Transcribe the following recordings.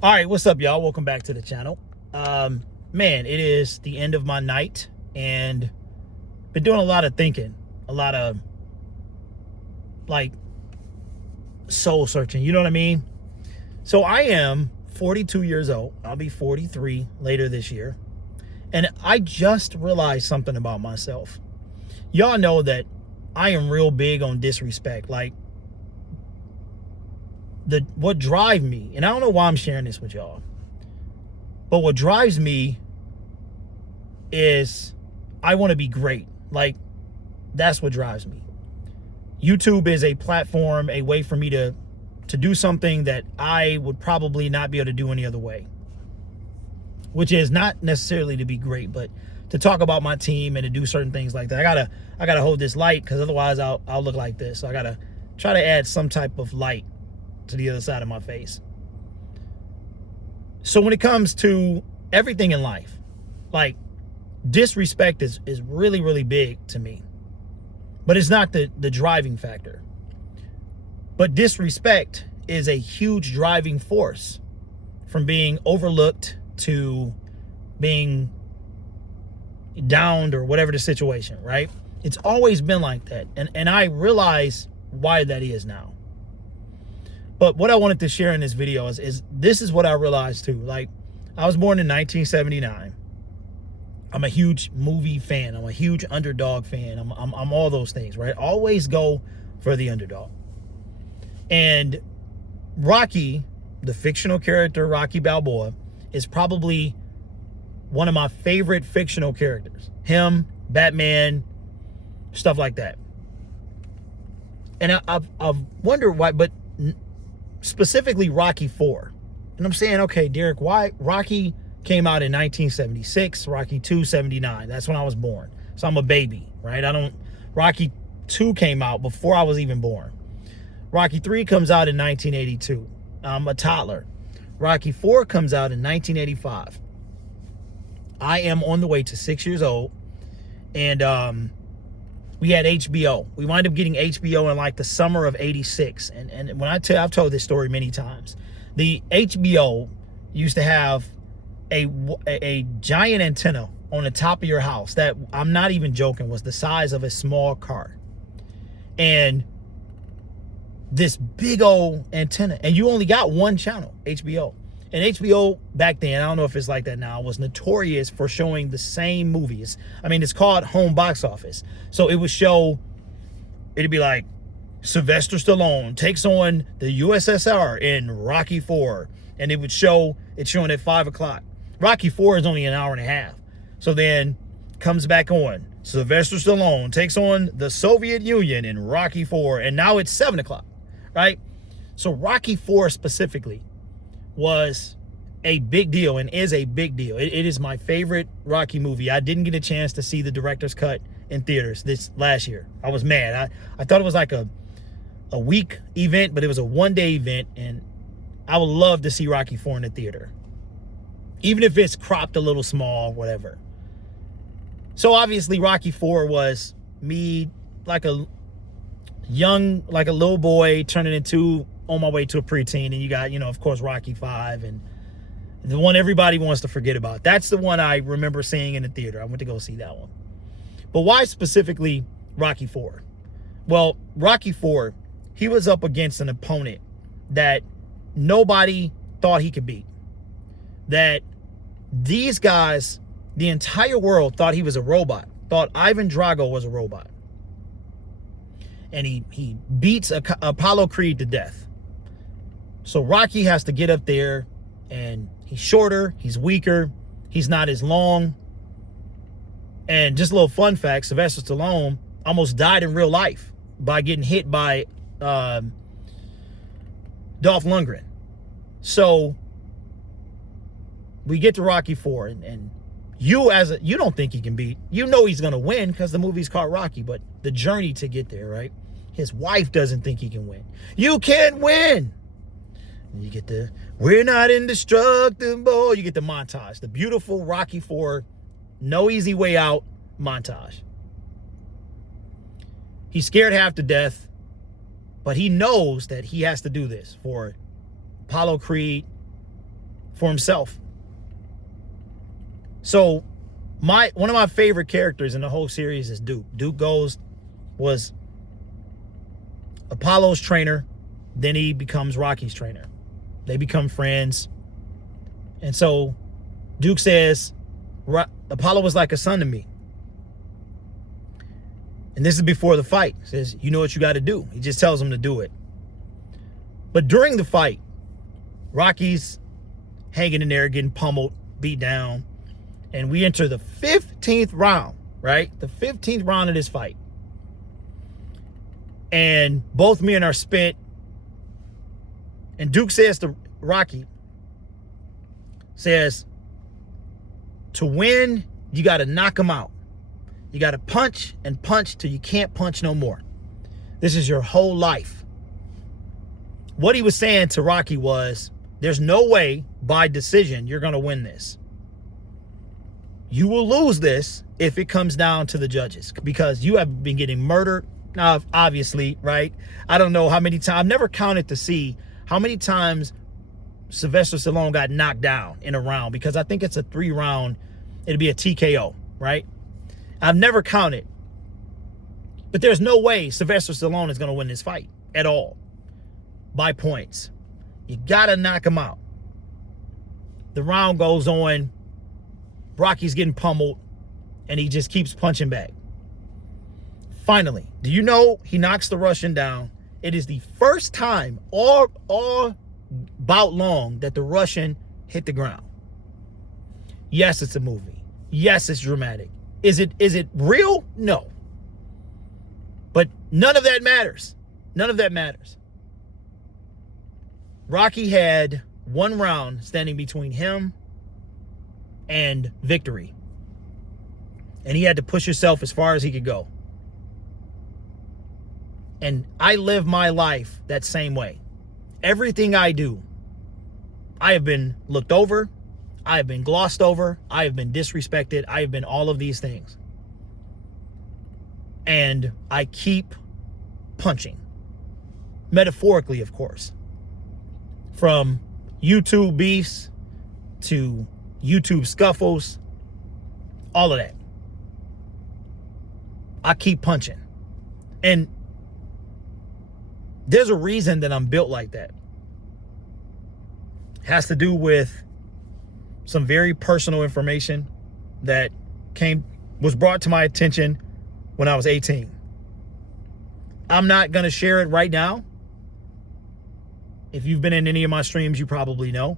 All right, what's up, y'all? Welcome back to the channel. Man, it is the end of my night and been doing a lot of thinking, a lot of like soul searching, you know what I mean? So I am 42 years old. I'll be 43 later this year. And I just realized something about myself. Y'all know that I am real big on disrespect. Like what drives me, and I don't know why I'm sharing this with y'all, but what drives me is I want to be great. Like, that's what drives me. YouTube is a platform, a way for me to do something that I would probably not be able to do any other way, which is not necessarily to be great, but to talk about my team and to do certain things like that. I gotta hold this light, because otherwise I'll look like this. So I gotta try to add some type of light to the other side of my face. So when it comes to everything in life, like, disrespect is really, really big to me. But it's not the driving factor. But disrespect is a huge driving force from being overlooked to being downed or whatever the situation, right? It's always been like that. And I realize why that is now. But what I wanted to share in this video is this is what I realized too. Like, I was born in 1979. I'm a huge movie fan. I'm a huge underdog fan. I'm all those things, right? Always go for the underdog. And Rocky, the fictional character Rocky Balboa, is probably one of my favorite fictional characters. Him, Batman, stuff like that. And I've wondered why, but specifically Rocky IV. And I'm saying, okay, Derek, why Rocky came out in 1976, Rocky 2, 79. That's when I was born. So I'm a baby, right? Rocky 2 came out before I was even born. Rocky 3 comes out in 1982. I'm a toddler. Rocky 4 comes out in 1985. I am on the way to 6 years old. And we had HBO. We wind up getting HBO in like the summer of 86. And when I've told this story many times. The HBO used to have a giant antenna on the top of your house that, I'm not even joking, was the size of a small car. And this big old antenna, and you only got one channel, HBO. And HBO back then, I don't know if it's like that now, was notorious for showing the same movies. I mean, it's called home box office. So it would show, it'd be like, Sylvester Stallone takes on the USSR in Rocky IV. And it would show, it's showing at 5 o'clock. Rocky IV is only an hour and a half. So then comes back on. Sylvester Stallone takes on the Soviet Union in Rocky IV. And now it's 7 o'clock, right? So Rocky IV specifically was a big deal and is a big deal. It is my favorite Rocky movie. I didn't get a chance to see the director's cut in theaters this last year. I was mad. I thought it was like a week event, but it was a one-day event, and I would love to see Rocky IV in the theater, even if it's cropped a little small, whatever. So obviously Rocky IV was me, like a little boy turning into, on my way to a preteen. And you got, of course, Rocky V, and the one everybody wants to forget about. That's the one I remember seeing in the theater. I went to go see that one. But why specifically Rocky IV? Well, Rocky IV, he was up against an opponent that nobody thought he could beat. That these guys, the entire world thought he was a robot, thought Ivan Drago was a robot. And he beats Apollo Creed to death. So Rocky has to get up there, and he's shorter, he's weaker, he's not as long. And just a little fun fact, Sylvester Stallone almost died in real life by getting hit by Dolph Lundgren. So we get to Rocky IV, and you don't think he can beat. You know he's gonna win because the movie's called Rocky, but the journey to get there, right? His wife doesn't think he can win. You can't win. And you get the "We're not indestructible." You get the montage, the beautiful Rocky IV, no easy way out montage. He's scared half to death, but he knows that he has to do this for Apollo Creed for himself. So one of my favorite characters in the whole series is Duke. Duke was Apollo's trainer, then he becomes Rocky's trainer. They become friends. And so Duke says, Apollo was like a son to me. And this is before the fight. He says, you know what you got to do. He just tells him to do it. But during the fight, Rocky's hanging in there, getting pummeled, beat down. And we enter the 15th round, right? The 15th round of this fight. And both men are spent. And Duke says to Rocky, says, to win, you got to knock him out. You got to punch and punch till you can't punch no more. This is your whole life. What he was saying to Rocky was, there's no way by decision you're going to win this. You will lose this if it comes down to the judges, because you have been getting murdered. Now, obviously, right? I don't know how many times. I've never counted to see how many times Sylvester Stallone got knocked down in a round, because I think it's a 3-round. It'd be a TKO, right? I've never counted. But there's no way Sylvester Stallone is going to win this fight at all by points. You got to knock him out. The round goes on. Rocky's getting pummeled, and he just keeps punching back. Finally, do you know he knocks the Russian down? It is the first time all bout long that the Russian hit the ground. Yes, it's a movie. Yes, it's dramatic. Is it real? No. But none of that matters. None of that matters. Rocky had 1 round standing between him and victory. And he had to push himself as far as he could go. And I live my life that same way. Everything I do, I have been looked over. I have been glossed over. I have been disrespected. I have been all of these things. And I keep punching. Metaphorically, of course. From YouTube beefs to YouTube scuffles, all of that. I keep punching. And there's a reason that I'm built like that. It has to do with some very personal information that was brought to my attention when I was 18. I'm not going to share it right now. If you've been in any of my streams, you probably know.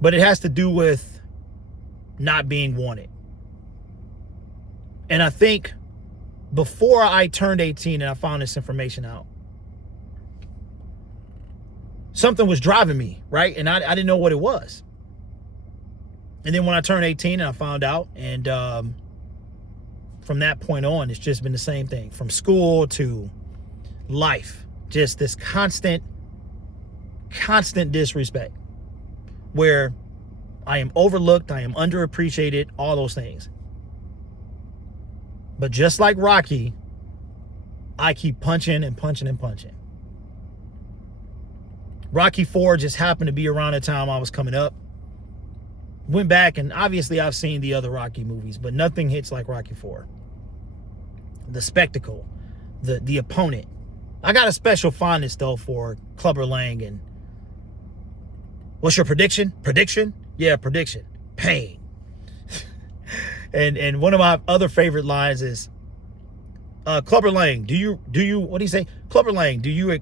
But it has to do with not being wanted. And I think before I turned 18 and I found this information out, something was driving me, right? And I didn't know what it was. And then when I turned 18 and I found out, and from that point on, it's just been the same thing. From school to life. Just this constant disrespect. Where I am overlooked, I am underappreciated, all those things. But just like Rocky, I keep punching and punching and punching. Rocky IV just happened to be around the time I was coming up. Went back, and obviously I've seen the other Rocky movies, but nothing hits like Rocky IV. The spectacle, the opponent. I got a special fondness, though, for Clubber Lang. And what's your prediction? Prediction? Yeah, prediction. Pain. And one of my other favorite lines is, Clubber Lang, do you, what do you say? Clubber Lang, do you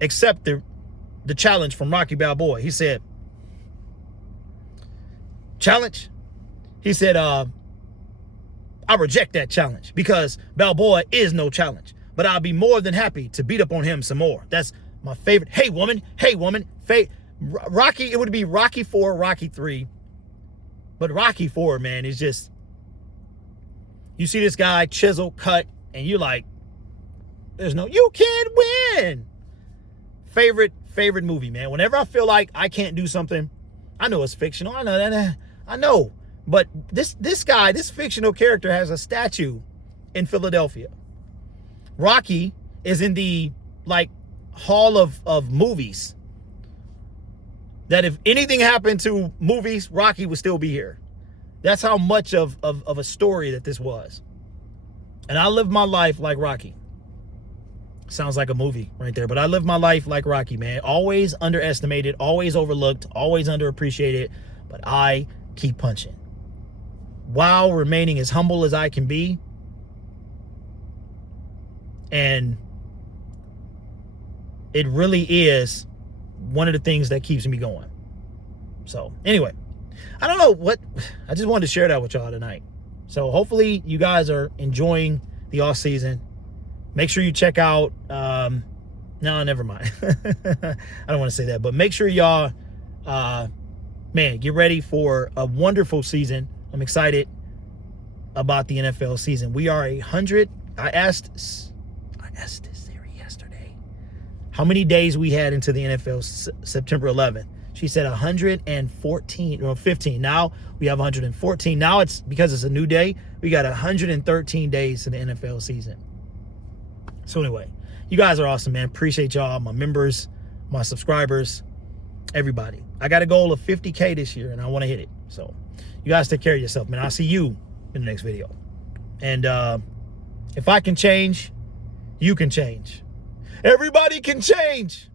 accept the challenge from Rocky Balboa? He said, challenge? He said, I reject that challenge because Balboa is no challenge, but I'll be more than happy to beat up on him some more. That's my favorite. Hey, woman. Rocky, it would be Rocky IV, Rocky III. But Rocky IV, man, is just, you see this guy chisel, cut, and you're like, you can't win. Favorite movie, man. Whenever I feel like I can't do something, I know it's fictional. I know that. I know. But this guy, this fictional character has a statue in Philadelphia. Rocky is in the, hall of movies. that if anything happened to movies, Rocky would still be here. That's how much of a story that this was. And I lived my life like Rocky. Sounds like a movie right there, but I lived my life like Rocky, man. Always underestimated, always overlooked, always underappreciated, but I keep punching. While remaining as humble as I can be. And it really is one of the things that keeps me going. So anyway, I don't know what, I just wanted to share that with y'all tonight. So hopefully you guys are enjoying the off season. Make sure you check out, no, never mind. I don't want to say that, but make sure y'all, man, get ready for a wonderful season. I'm excited about the NFL season. We are 100. I asked this Siri yesterday how many days we had into the NFL September 11th. She said 114 or 15. Now we have 114. Now it's because it's a new day. We got 113 days to the NFL season. So anyway, you guys are awesome, man. Appreciate y'all, my members, my subscribers, everybody. I got a goal of 50K this year, and I want to hit it. So you guys take care of yourself, man. I'll see you in the next video. And if I can change, you can change. Everybody can change.